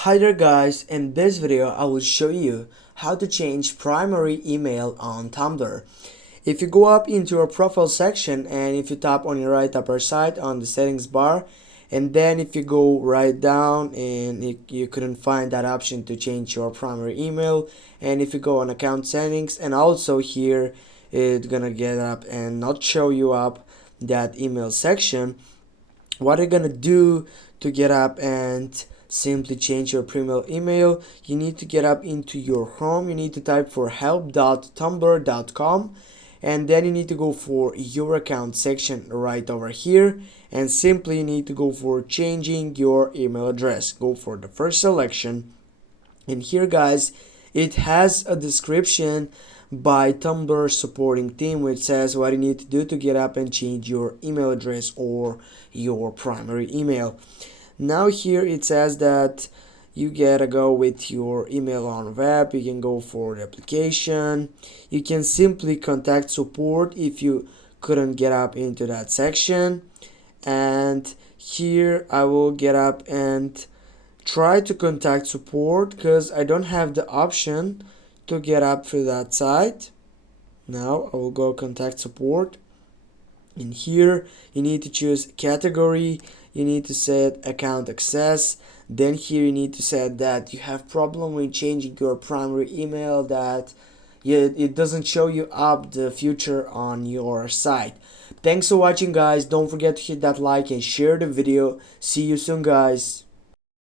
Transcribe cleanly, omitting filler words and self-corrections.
Hi there guys, in this video I will show you how to change primary email on Tumblr. If you go up into your profile section and if you tap on your right upper side on the settings bar, and then if you go right down and you couldn't find that option to change your primary email, and if you go on account settings, and also here it's gonna get up and not show you up that email section. What you're gonna do to get up and simply change your primary email, you need to get up into your home. You need to type for help.tumblr.com, and then you need to go for your account section right over here, and simply you need to go for changing your email address. Go for the first selection, and here guys, it has a description by Tumblr supporting team which says what you need to do to get up and change your email address or your primary email. Now here it says that you gotta go with your email on web. You can go for the application. You can simply contact support if you couldn't get up into that section. And here I will get up and try to contact support because I don't have the option to get up through that site. Now I will go contact support. In here you need to choose category, you need to set account access, then here you need to set that you have problem with changing your primary email, that it doesn't show you up the future on your site. Thanks for watching guys, don't forget to hit that like and share the video. See you soon guys.